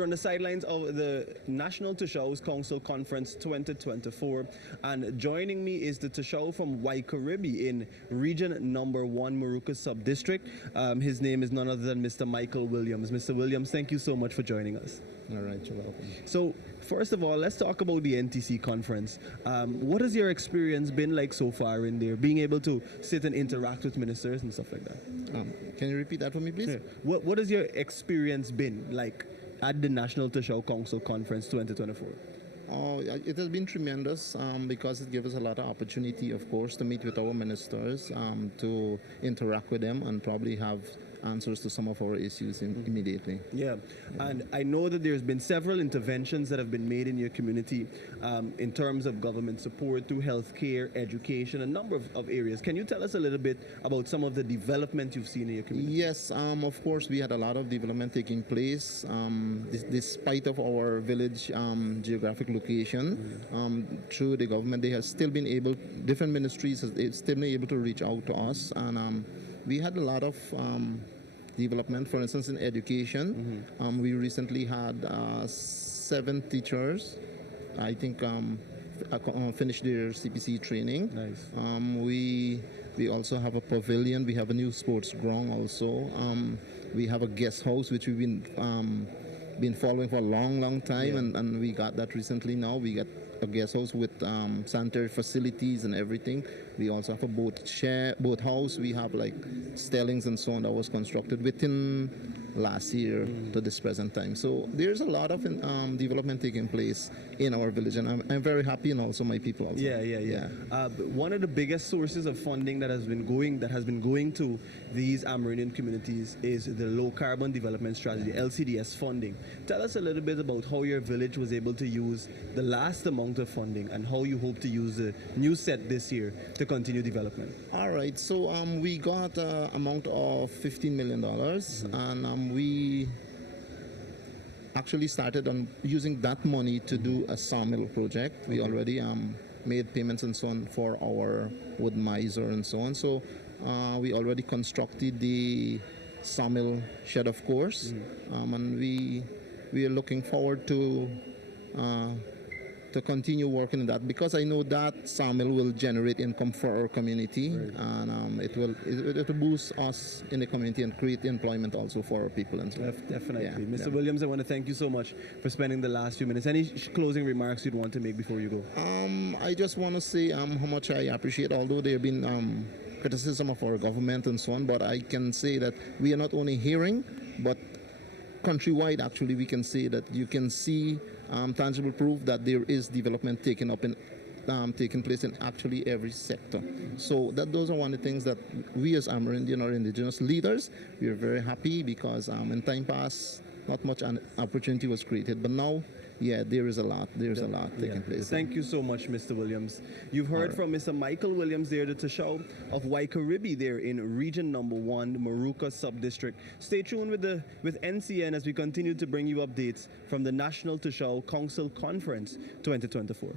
We're on the sidelines of the National Toshao's Council Conference 2024, and joining me is the Toshao from Waikarebi in Region Number 1 Maruka Sub-District. His name is none other than Mr. Michael Williams. Mr. Williams, thank you so much for joining us. All right, you're welcome. So, first of all, let's talk about the NTC conference. What has your experience been like so far in there, being able to sit and interact with ministers and stuff like that? Can you repeat that for me, please? Yeah. What has your experience been like at the National Toshao Council Conference 2024? Oh, it has been tremendous because it gives us a lot of opportunity, of course, to meet with our ministers, to interact with them and probably have answers to some of our issues immediately. Yeah, and I know that there's been several interventions that have been made in your community in terms of government support to healthcare, education, a number of areas. Can you tell us a little bit about some of the development you've seen in your community? Yes, of course, we had a lot of development taking place despite of our village geographic location. Through the government, they have still been able, different ministries have still been able to reach out to us, and we had a lot of development. For instance, in education, we recently had 7 teachers, I think, finish their CPC training. Nice. We also have a pavilion. We have a new sports ground also. We have a guest house which we've been following for a long time, and we got that recently. Now we got a guest house with sanitary facilities and everything. We also have a boat house. We have like stellings and so on that was constructed within last year to this present time. So there's a lot of development taking place in our village, and I'm very happy, and also my people also. One of the biggest sources of funding that has been going to these Amerindian communities is the Low Carbon Development Strategy, LCDS funding. Tell us a little bit about how your village was able to use the last amount of funding and how you hope to use the new set this year to continue development. All right, so we got an amount of $15 million, and we actually started on using that money to do a sawmill project. We already made payments and so on for our wood miser and so on. So we already constructed the sawmill shed, of course, and we are looking forward to continue working on that, because I know that sawmill will generate income for our community, and it will boost us in the community and create employment also for our people and so on. Definitely. Yeah, Mr. Williams, I want to thank you so much for spending the last few minutes. Any closing remarks you'd want to make before you go? I just want to say how much I appreciate, although there have been criticism of our government and so on, but I can say that we are not only hearing, but countrywide, actually, we can say that you can see tangible proof that there is development taking place in actually every sector. So those are one of the things that we as Amerindian or indigenous leaders, we are very happy, because in time past, not much an opportunity was created, but now, there is a lot. There's a lot taking place. Thank you so much, Mr. Williams. You've heard from Mr. Michael Williams there, the Toshao of Waikarebi there in Region Number 1, Maruka Sub-District. Stay tuned with NCN as we continue to bring you updates from the National Toshao Council Conference 2024.